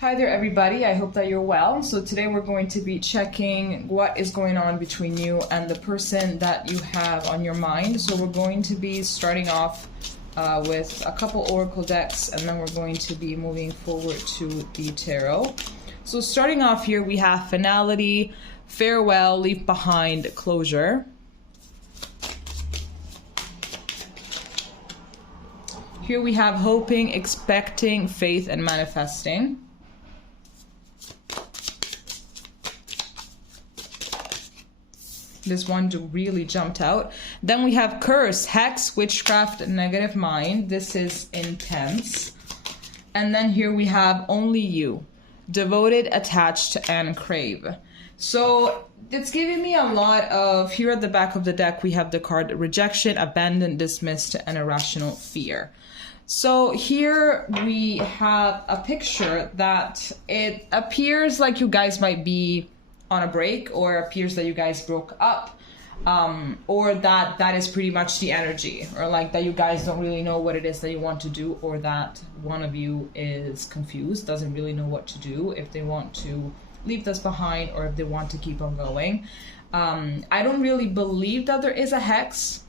Hi there everybody, I hope that you're well. So today we're going to be checking what is going on between you and the person that you have on your mind. So we're going to be starting off with a couple oracle decks, and then we're going to be moving forward to the tarot. So starting off here, we have finality, farewell, leave behind, closure. Here we have hoping, expecting, faith, and manifesting. This one really jumped out. Then we have curse, hex, witchcraft, negative mind. This is intense. And then here we have only you, devoted, attached, and crave. So it's giving me a lot of, here at the back of the deck, we have the card rejection, abandoned, dismissed, and irrational fear. So here we have a picture that it appears like you guys might be on a break, or appears that you guys broke up, or that is pretty much the energy, or like that you guys don't really know what it is that you want to do, or that one of you is confused, doesn't really know what to do, if they want to leave this behind or if they want to keep on going. I don't really believe that there is a hex,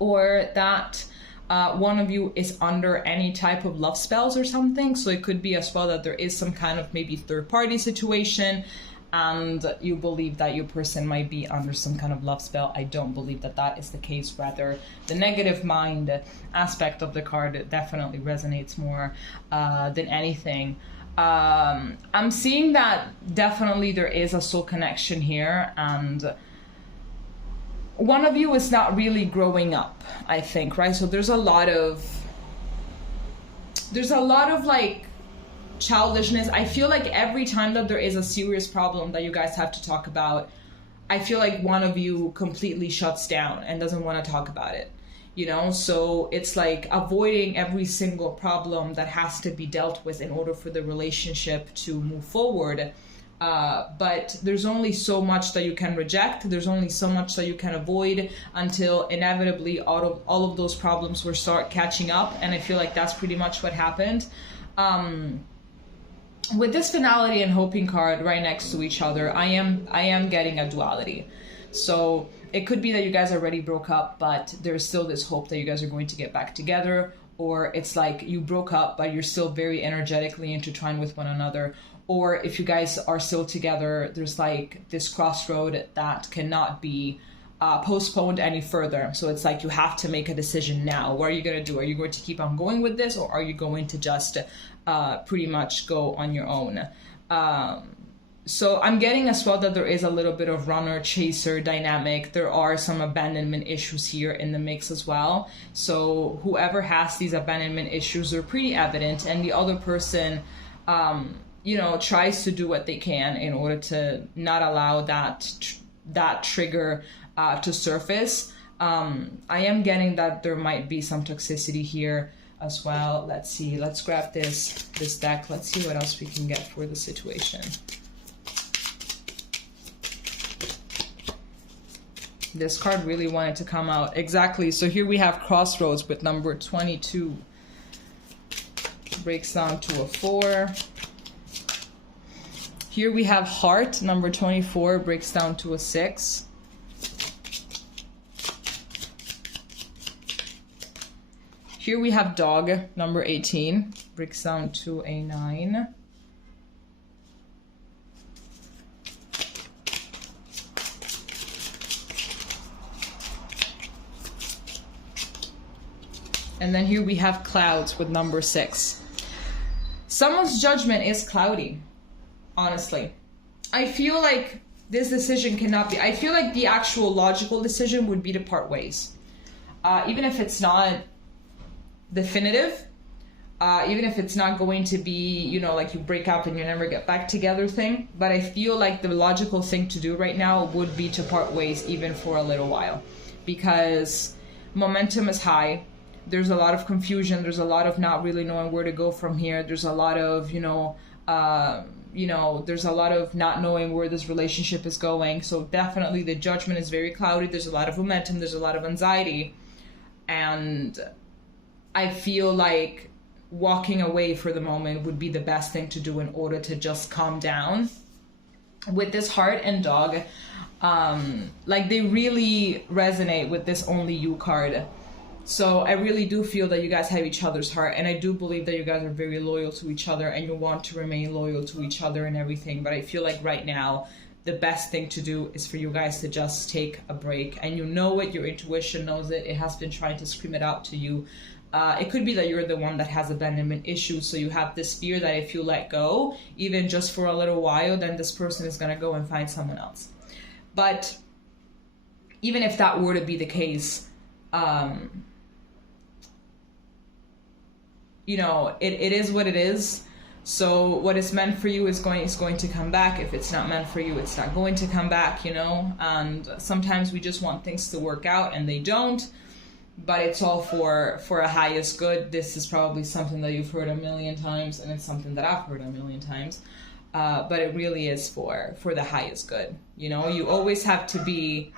or that one of you is under any type of love spells or something. So it could be as well that there is some kind of maybe third party situation, and you believe that your person might be under some kind of love spell. I don't believe that that is the case. Rather, the negative mind aspect of the card definitely resonates more than anything. I'm seeing that definitely there is a soul connection here, and one of you is not really growing up, I think, right? So there's a lot of like childishness. I feel like every time that there is a serious problem that you guys have to talk about, I feel like one of you completely shuts down and doesn't want to talk about it, you know? So it's like avoiding every single problem that has to be dealt with in order for the relationship to move forward. But there's only so much that you can reject. There's only so much that you can avoid until inevitably all of those problems will start catching up. And I feel like that's pretty much what happened. With this finality and hoping card right next to each other, I am getting a duality. So it could be that you guys already broke up, but there's still this hope that you guys are going to get back together. Or it's like you broke up, but you're still very energetically intertwined with one another. Or if you guys are still together, there's like this crossroad that cannot be postponed any further. So it's like you have to make a decision now. What are you going to do? Are you going to keep on going with this, or are you going to just pretty much go on your own? So I'm getting as well that there is a little bit of runner-chaser dynamic. There are some abandonment issues here in the mix as well. So whoever has these abandonment issues are pretty evident, and the other person tries to do what they can in order to not allow that trigger to surface. I am getting that there might be some toxicity here as well. Let's see. Let's grab this deck. Let's see what else we can get for the situation. This card really wanted to come out. Exactly. So here we have Crossroads with number 22. Breaks down to a 4. Here we have Heart, number 24, breaks down to a 6. Here we have Dog, number 18, breaks down to a 9. And then here we have Clouds with number 6. Someone's judgment is cloudy. Honestly, I feel like this decision cannot be, I feel like the actual logical decision would be to part ways. Even if it's not definitive, even if it's not going to be, like you break up and you never get back together thing. But I feel like the logical thing to do right now would be to part ways even for a little while, because momentum is high. There's a lot of confusion. There's a lot of not really knowing where to go from here. There's a lot of, there's a lot of not knowing where this relationship is going. So definitely the judgment is very cloudy. There's a lot of momentum. There's a lot of anxiety. And I feel like walking away for the moment would be the best thing to do in order to just calm down. With this heart and dog, like they really resonate with this only you card. So I really do feel that you guys have each other's heart, and I do believe that you guys are very loyal to each other and you want to remain loyal to each other and everything. But I feel like right now, the best thing to do is for you guys to just take a break. And you know it, your intuition knows it. It has been trying to scream it out to you. It could be that you're the one that has abandonment issues, so you have this fear that if you let go, even just for a little while, then this person is going to go and find someone else. But even if that were to be the case, you know, it is what it is. So what is meant for you is going to come back. If it's not meant for you, it's not going to come back, you know. And sometimes we just want things to work out and they don't. But it's all for a highest good. This is probably something that you've heard a million times, and it's something that I've heard a million times. But it really is for the highest good. You know, you always have to be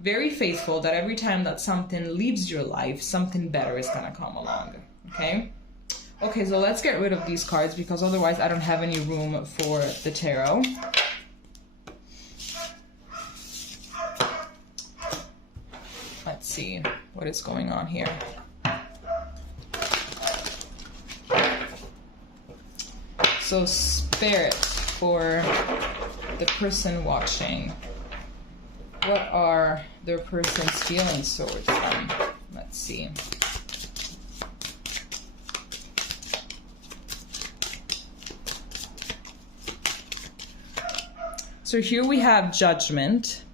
very faithful that every time that something leaves your life, something better is going to come along. Okay? Okay, so let's get rid of these cards because otherwise I don't have any room for the tarot. Let's see what is going on here. So Spirit, for the person watching, what are their person's feelings towards them? Let's see. So here we have Judgment.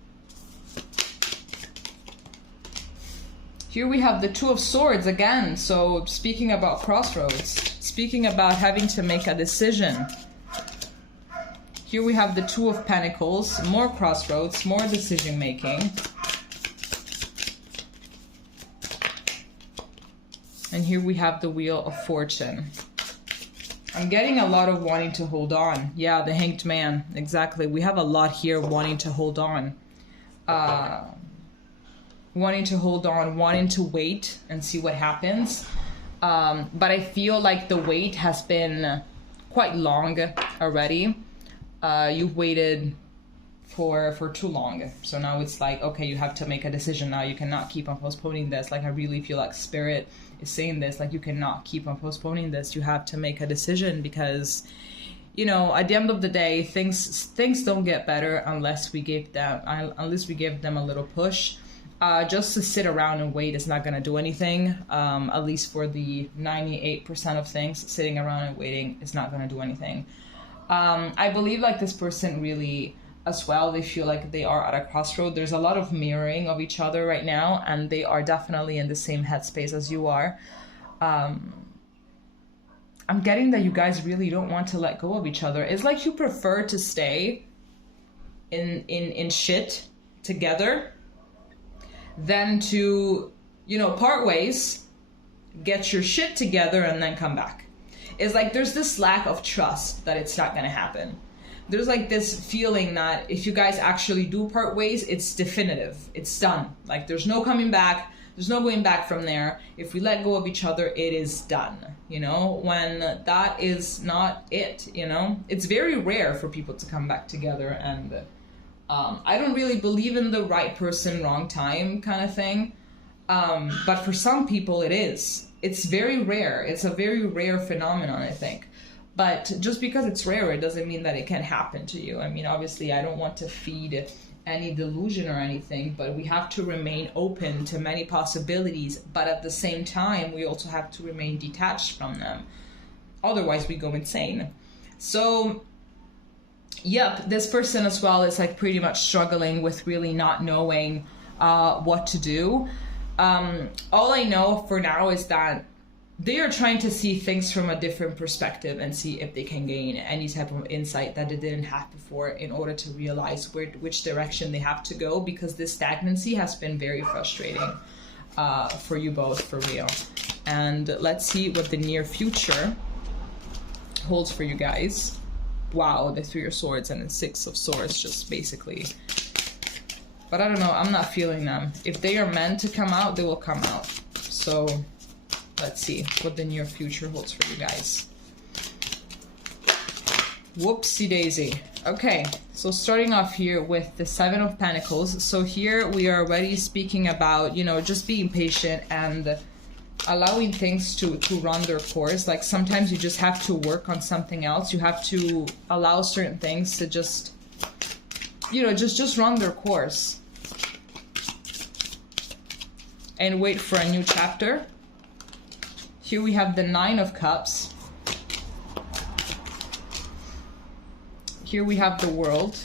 Here we have the Two of Swords again. So speaking about Crossroads, speaking about having to make a decision. Here we have the Two of Pentacles, more Crossroads, more decision making. And here we have the Wheel of Fortune. I'm getting a lot of wanting to hold on. Yeah, the Hanged Man, exactly. We have a lot here wanting to hold on. Wanting to hold on, wanting to wait and see what happens. But I feel like the wait has been quite long already. You've waited for too long. So now it's like, okay, you have to make a decision now. You cannot keep on postponing this. Like, I really feel like Spirit is saying this, like, you cannot keep on postponing this. You have to make a decision because, you know, at the end of the day, things don't get better unless we give them a little push. Just to sit around and wait is not going to do anything. At least for the 98% of things, sitting around and waiting is not going to do anything. I believe like this person really as well, they feel like they are at a crossroad. There's a lot of mirroring of each other right now, and they are definitely in the same headspace as you are. I'm getting that you guys really don't want to let go of each other. It's like you prefer to stay in shit together than to, you know, part ways, get your shit together, and then come back. It's like there's this lack of trust that it's not going to happen. There's like this feeling that if you guys actually do part ways, it's definitive. It's done. Like there's no coming back. There's no going back from there. If we let go of each other, it is done. You know, when that is not it, you know, it's very rare for people to come back together. And I don't really believe in the right person, wrong time kind of thing. But for some people it is. It's very rare. It's a very rare phenomenon, I think. But just because it's rare, it doesn't mean that it can happen to you. I mean, obviously, I don't want to feed any delusion or anything, but we have to remain open to many possibilities. But at the same time, we also have to remain detached from them. Otherwise, we go insane. So, yep, this person as well is like pretty much struggling with really not knowing what to do. All I know for now is that they are trying to see things from a different perspective and see if they can gain any type of insight that they didn't have before in order to realize which direction they have to go, because this stagnancy has been very frustrating for you both, for real. And let's see what the near future holds for you guys. Wow, the Three of Swords and the Six of Swords just basically... But I don't know, I'm not feeling them. If they are meant to come out, they will come out. So Let's see what the near future holds for you guys. Whoopsie daisy. Okay, so starting off here with the Seven of Pentacles. So here we are already speaking about, you know, just being patient and allowing things to run their course. Like sometimes you just have to work on something else. You have to allow certain things to just, you know, just run their course. And wait for a new chapter. Here we have the Nine of Cups. Here we have the World.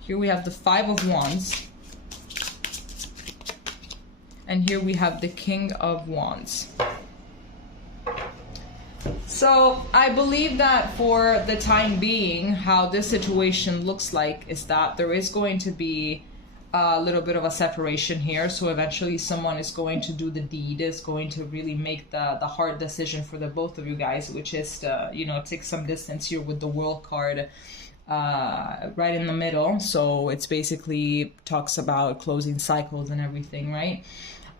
Here we have the Five of Wands. And here we have the King of Wands. So I believe that for the time being, how this situation looks like is that there is going to be a little bit of a separation here. So eventually someone is going to do the deed, is going to really make the hard decision for the both of you guys, which is to, you know, take some distance here with the World card right in the middle. So it's basically talks about closing cycles and everything, right?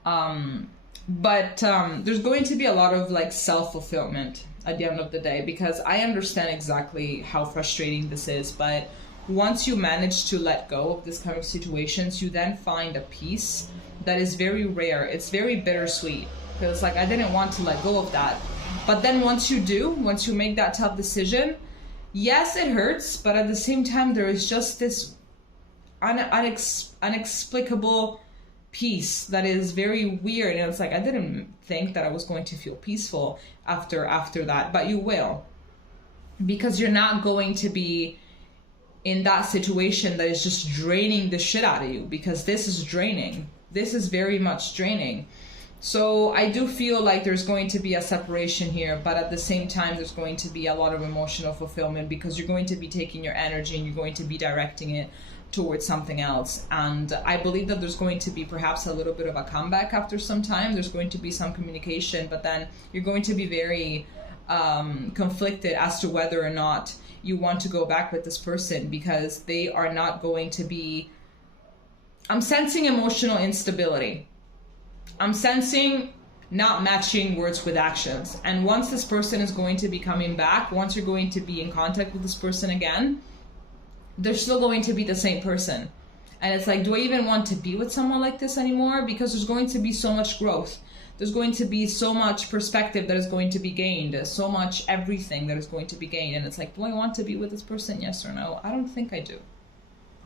But there's going to be a lot of like self-fulfillment at the end of the day, because I understand exactly how frustrating this is, but once you manage to let go of this kind of situations, you then find a peace that is very rare. It's very bittersweet, because like I didn't want to let go of that, but then once you do, once you make that tough decision, yes, it hurts, but at the same time there is just this inexplicable peace that is very weird, and it's like I didn't think that I was going to feel peaceful after that, but you will, because you're not going to be in that situation that is just draining the shit out of you, because this is draining. This is very much draining. So I do feel like there's going to be a separation here, but at the same time there's going to be a lot of emotional fulfillment, because you're going to be taking your energy and you're going to be directing it towards something else. And I believe that there's going to be perhaps a little bit of a comeback after some time. There's going to be some communication, but then you're going to be very conflicted as to whether or not you want to go back with this person, because they are not going to be, I'm sensing emotional instability. I'm sensing not matching words with actions. And once this person is going to be coming back, once you're going to be in contact with this person again, they're still going to be the same person. And it's like, do I even want to be with someone like this anymore? Because there's going to be so much growth. There's going to be so much perspective that is going to be gained, so much everything that is going to be gained. And it's like, do I want to be with this person? Yes or no? I don't think I do.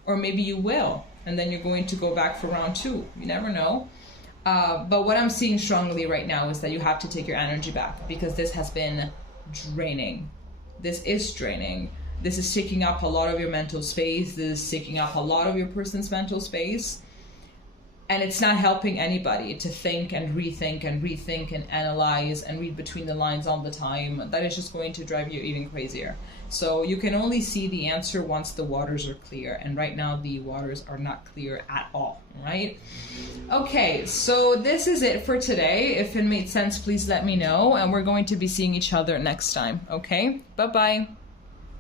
Or maybe you will, and then you're going to go back for round two. You never know. But what I'm seeing strongly right now is that you have to take your energy back, because this has been draining. This is draining. This is taking up a lot of your mental space. This is taking up a lot of your person's mental space. And it's not helping anybody to think and rethink and analyze and read between the lines all the time. That is just going to drive you even crazier. So you can only see the answer once the waters are clear. And right now the waters are not clear at all, right? Okay, so this is it for today. If it made sense, please let me know. And we're going to be seeing each other next time, okay? Bye-bye.